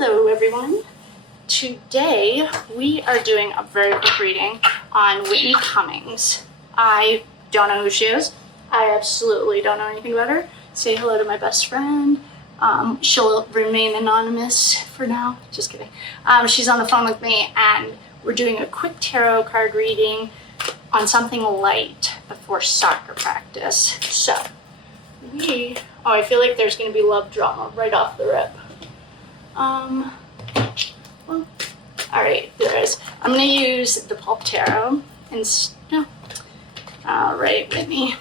Hello everyone. Today we are doing a very quick reading on Whitney Cummings. I don't know who she is. I absolutely don't know anything about her. Say hello to my best friend. She'll remain anonymous for now. Just kidding. She's on the phone with me and we're doing a quick tarot card reading on something light before soccer practice. So I feel like there's going to be love drama right off the rip. Well, all right, there is. I'm going to use the Pulp Tarot and all right, Whitney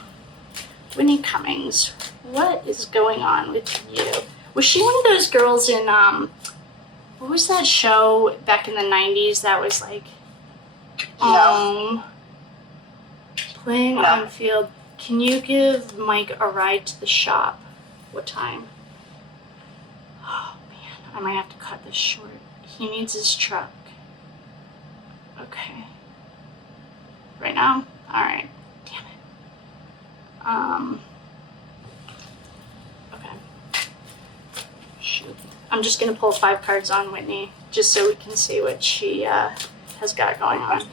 Cummings. What is going on with you? Was she one of those girls in, what was that show back in the 90s that was like, playing on field? Can you give Mike a ride to the shop? What time? Oh man, I might have to cut this short. He needs his truck. Okay. Right now? Alright. Damn it. Okay. Shoot. I'm just gonna pull 5 cards on Whitney, just so we can see what she has got going on.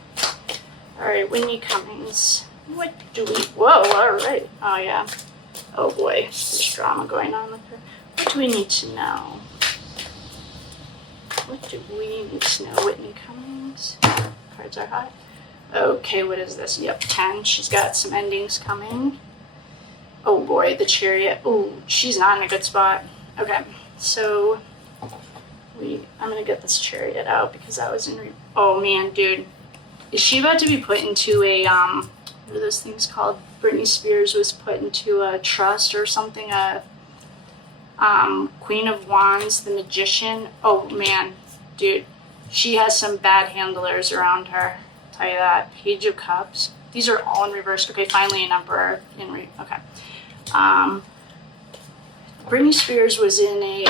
Alright, Whitney Cummings. What do we... Whoa, alright. Oh yeah. Oh boy, there's drama going on with her. What do we need to know? What do we need to know? Whitney Cummings. Cards are hot. Okay, what is this? Yep, 10. She's got some endings coming. Oh boy, the Chariot. Oh, she's not in a good spot. Okay, so I'm gonna get this Chariot out because that was in. Oh man, dude, is she about to be put into a what are those things called? Britney Spears was put into a trust or something. Queen of Wands, the Magician. Oh man, dude, she has some bad handlers around her. I'll tell you that. Page of Cups. These are all in reverse. Okay, finally an Emperor in okay. Britney Spears was in a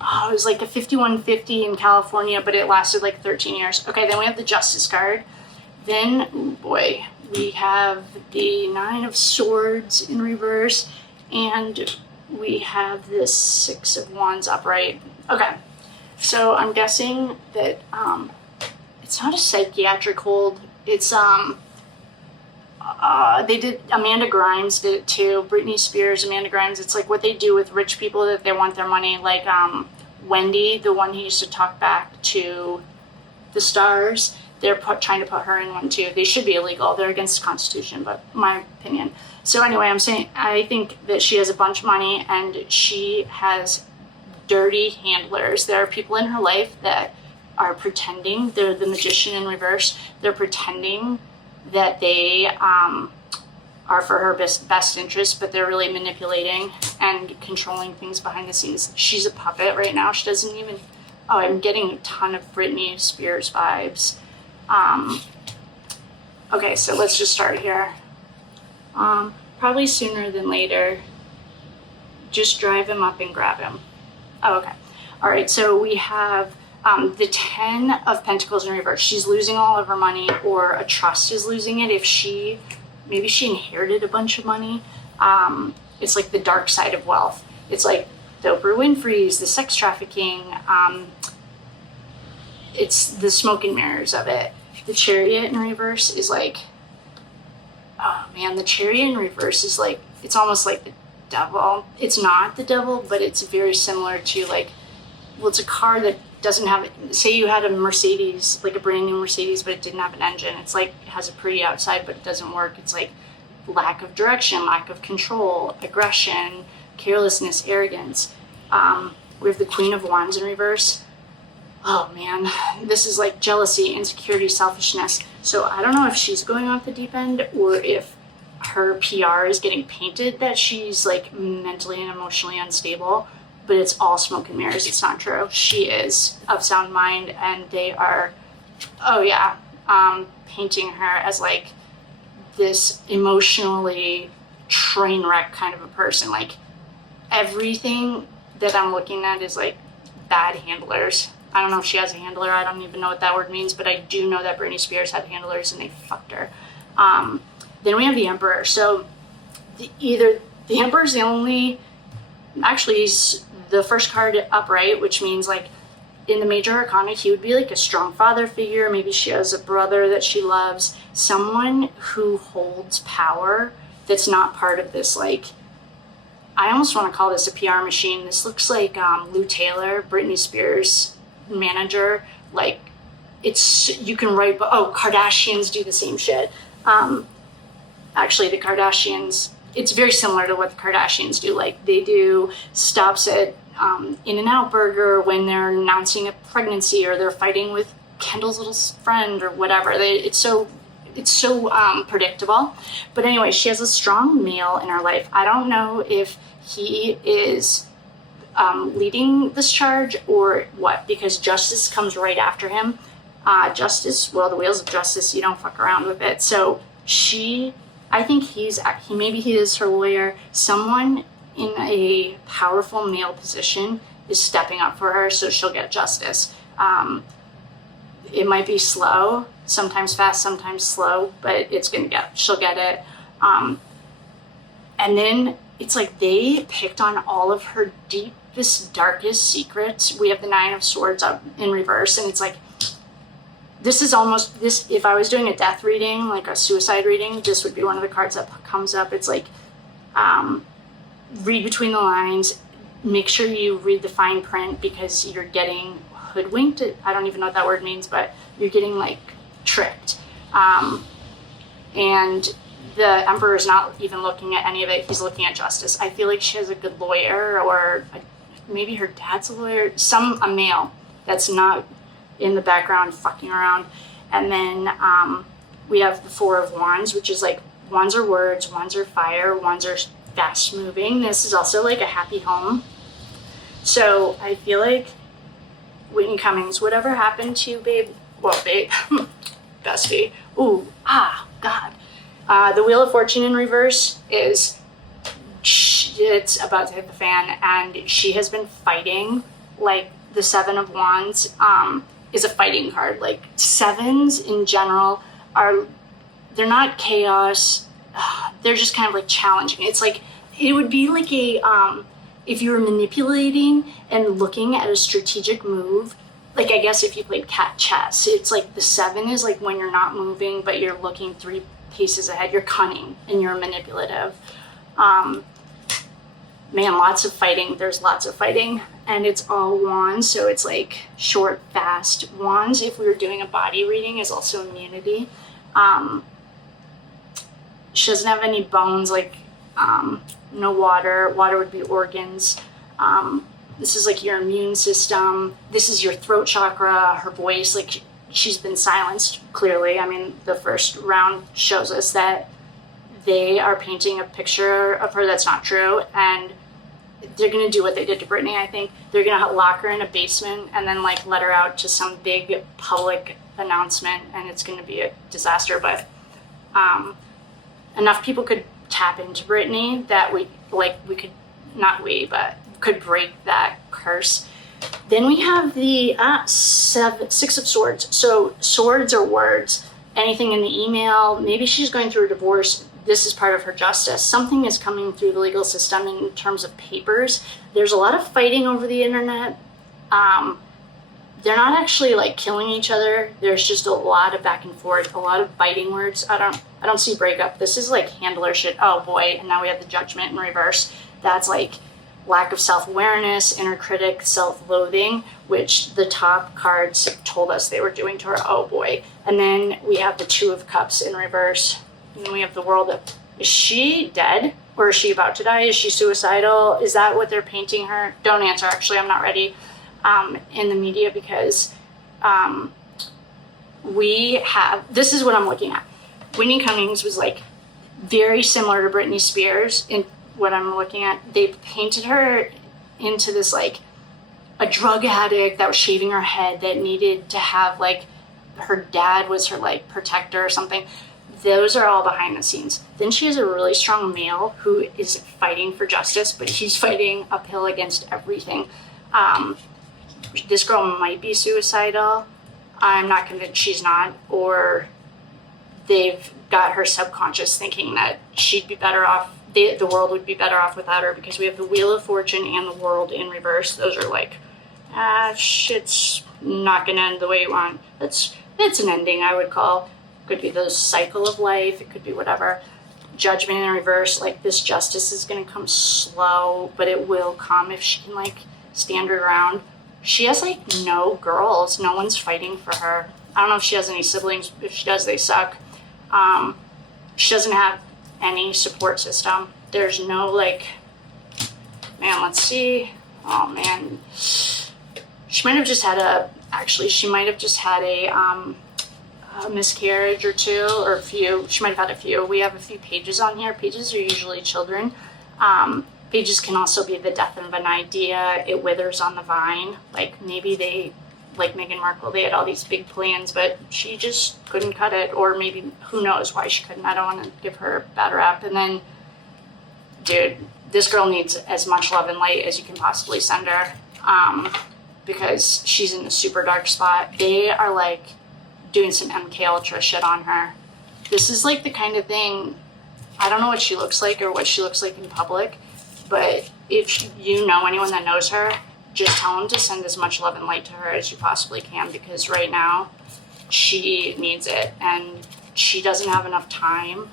it was like a 5150 in California, but it lasted like 13 years. Okay, then we have the Justice card. Then, oh boy, we have the 9 of Swords in reverse, and we have this 6 of Wands upright. Okay, so I'm guessing that it's not a psychiatric hold. It's they did, Amanda Grimes did it too. Britney Spears, Amanda Grimes. It's like what they do with rich people that they want their money. Like Wendy, the one who used to talk back to the stars. They're trying to put her in one too. They should be illegal. They're against the Constitution, but my opinion. So anyway, I think that she has a bunch of money and she has dirty handlers. There are people in her life that are pretending they're the Magician in reverse. They're pretending that they are for her best interest, but they're really manipulating and controlling things behind the scenes. She's a puppet right now. She doesn't even... Oh, I'm getting a ton of Britney Spears vibes. Okay, so let's just start here. Probably sooner than later. Just drive him up and grab him. Oh, okay. All right, so we have the 10 of Pentacles in reverse. She's losing all of her money, or a trust is losing it. Maybe she inherited a bunch of money. It's like the dark side of wealth. It's like the Oprah Winfrey's, the sex trafficking. It's the smoke and mirrors of it. The Chariot in reverse is like, oh man, the Chariot in reverse is like, it's almost like the devil. It's not the devil, but it's very similar to like, well, it's a car that doesn't have, say you had a Mercedes, like a brand new Mercedes, but it didn't have an engine. It's like, it has a pretty outside, but it doesn't work. It's like lack of direction, lack of control, aggression, carelessness, arrogance. We have the Queen of Wands in reverse. Oh man, this is like jealousy, insecurity, selfishness. So I don't know if she's going off the deep end or if her PR is getting painted that she's like mentally and emotionally unstable, but it's all smoke and mirrors. It's not true. She is of sound mind, and they are, oh yeah, painting her as like this emotionally train wreck kind of a person. Like everything that I'm looking at is like bad handlers. I don't know if she has a handler. I don't even know what that word means, but I do know that Britney Spears had handlers and they fucked her. Then we have the Emperor. So the Emperor's the only, actually he's the first card upright, which means like in the major arcana, he would be like a strong father figure. Maybe she has a brother that she loves, someone who holds power that's not part of this, like, I almost want to call this a PR machine. This looks like Lou Taylor, Britney Spears' manager. Like, it's, you can write, Kardashians do the same shit. Actually, the Kardashians, it's very similar to what the Kardashians do. Like, they do stops at In-N-Out Burger when they're announcing a pregnancy, or they're fighting with Kendall's little friend or whatever. It's so predictable. But anyway, she has a strong male in her life. I don't know if he is leading this charge or what, because Justice comes right after him. Justice, well, the wheels of justice, you don't fuck around with it. So I think maybe he is her lawyer. Someone in a powerful male position is stepping up for her, so she'll get justice. It might be slow, sometimes fast, sometimes slow, but she'll get it. And then it's like they picked on all of her deepest, darkest secrets. We have the Nine of Swords up in reverse, and it's like, if I was doing a death reading, like a suicide reading, this would be one of the cards that comes up. It's like, read between the lines, make sure you read the fine print, because you're getting hoodwinked. I don't even know what that word means, but you're getting like tricked. And the Emperor is not even looking at any of it. He's looking at justice. I feel like she has a good lawyer, or maybe her dad's a lawyer, a male that's not in the background fucking around. And then we have the Four of Wands, which is like, wands are words, wands are fire, wands are fast moving. This is also like a happy home. So I feel like Whitney Cummings, whatever happened to you, babe? Well, babe, bestie. Ooh, God. The Wheel of Fortune in reverse it's about to hit the fan, and she has been fighting. Like, the Seven of Wands is a fighting card. Like, sevens in general they're not chaos. They're just kind of like challenging. It's like, it would be like if you were manipulating and looking at a strategic move, like, I guess if you played cat chess, it's like the seven is like when you're not moving, but you're looking 3 paces ahead. You're cunning and you're manipulative. Man, lots of fighting. There's lots of fighting, and it's all wands. So it's like short, fast wands. If we were doing a body reading, is also immunity. She doesn't have any bones, like no water. Water would be organs. This is like your immune system. This is your throat chakra, her voice. Like, she's been silenced, clearly. I mean, the first round shows us that they are painting a picture of her that's not true. And they're going to do what they did to Britney, I think. They're going to lock her in a basement and then, like, let her out to some big public announcement, and it's going to be a disaster. But enough people could tap into Britney that could break that curse. Then we have the Six of Swords. So swords are words. Anything in the email, maybe she's going through a divorce. This is part of her justice. Something is coming through the legal system in terms of papers. There's a lot of fighting over the internet. They're not actually like killing each other. There's just a lot of back and forth, a lot of biting words. I don't see breakup. This is like handler shit. Oh boy. And now we have the Judgment in reverse. That's like lack of self-awareness, inner critic, self-loathing, which the top cards told us they were doing to her. Oh boy. And then we have the Two of Cups in reverse. And then we have the World of, is she dead? Or is she about to die? Is she suicidal? Is that what they're painting her? Don't answer, actually, I'm not ready. In the media, because this is what I'm looking at. Whitney Cummings was like very similar to Britney Spears in what I'm looking at. They painted her into this like a drug addict that was shaving her head, that needed to have like, her dad was her like protector or something. Those are all behind the scenes. Then she has a really strong male who is fighting for justice, but he's fighting uphill against everything. This girl might be suicidal. I'm not convinced she's not, or they've got her subconscious thinking that she'd be better off the world would be better off without her, because we have the Wheel of Fortune and the World in reverse. Those are like, shit's not gonna end the way you want. It's an ending, I would call. Could be the cycle of life. It could be whatever. Judgment in reverse, like this justice is gonna come slow, but it will come if she can like stand her ground. She has like no girls. No one's fighting for her. I don't know if she has any siblings. If she does, they suck. She doesn't have any support system. There's no like, man, let's see. Oh man. She might have just had a miscarriage or two, or a few. She might have had a few. We have a few pages on here. Pages are usually children. Pages can also be the death of an idea. It withers on the vine. Like maybe they, like Meghan Markle, they had all these big plans, but she just couldn't cut it. Or maybe, who knows why she couldn't. I don't want to give her a bad rap. And then, dude, this girl needs as much love and light as you can possibly send her, because she's in a super dark spot. They are like doing some MK Ultra shit on her. This is like the kind of thing, I don't know what she looks like or what she looks like in public, but if you know anyone that knows her, just tell them to send as much love and light to her as you possibly can, because right now she needs it and she doesn't have enough time.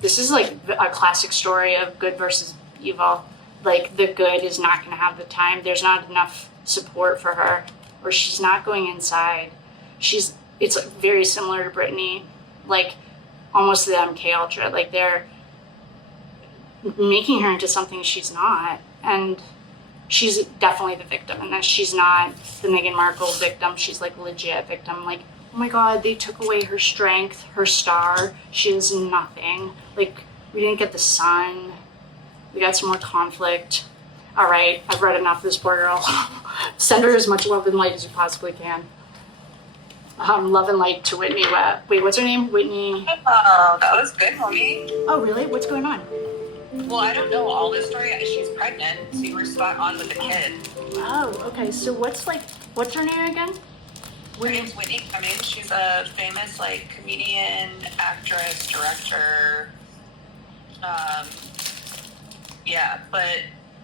This is like a classic story of good versus evil. Like the good is not going to have the time. There's not enough support for her, or she's not going inside. It's very similar to Brittany, like almost the MK Ultra. Like they're making her into something she's not, and she's definitely the victim in this. She's not the Meghan Markle victim. She's like legit victim. Like, oh my God, they took away her strength, her star. She has nothing. Like, we didn't get the sun. We got some more conflict. All right, I've read enough of this poor girl. Send her as much love and light as you possibly can. Love and light to Whitney. Wait, what's her name? Whitney. Oh, that was good, homie. Oh, really? What's going on? Well, I don't know all the story. She's pregnant, so you were spot on with the kid. Oh, okay. So what's her name again? Her name's Whitney Cummings. She's a famous like comedian, actress, director. Yeah, but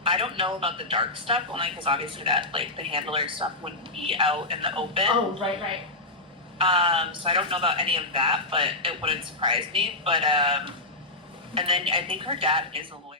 I don't know about the dark stuff, only because obviously that like the handler stuff wouldn't be out in the open. Oh, right. So I don't know about any of that, but it wouldn't surprise me. But and then I think her dad is a lawyer.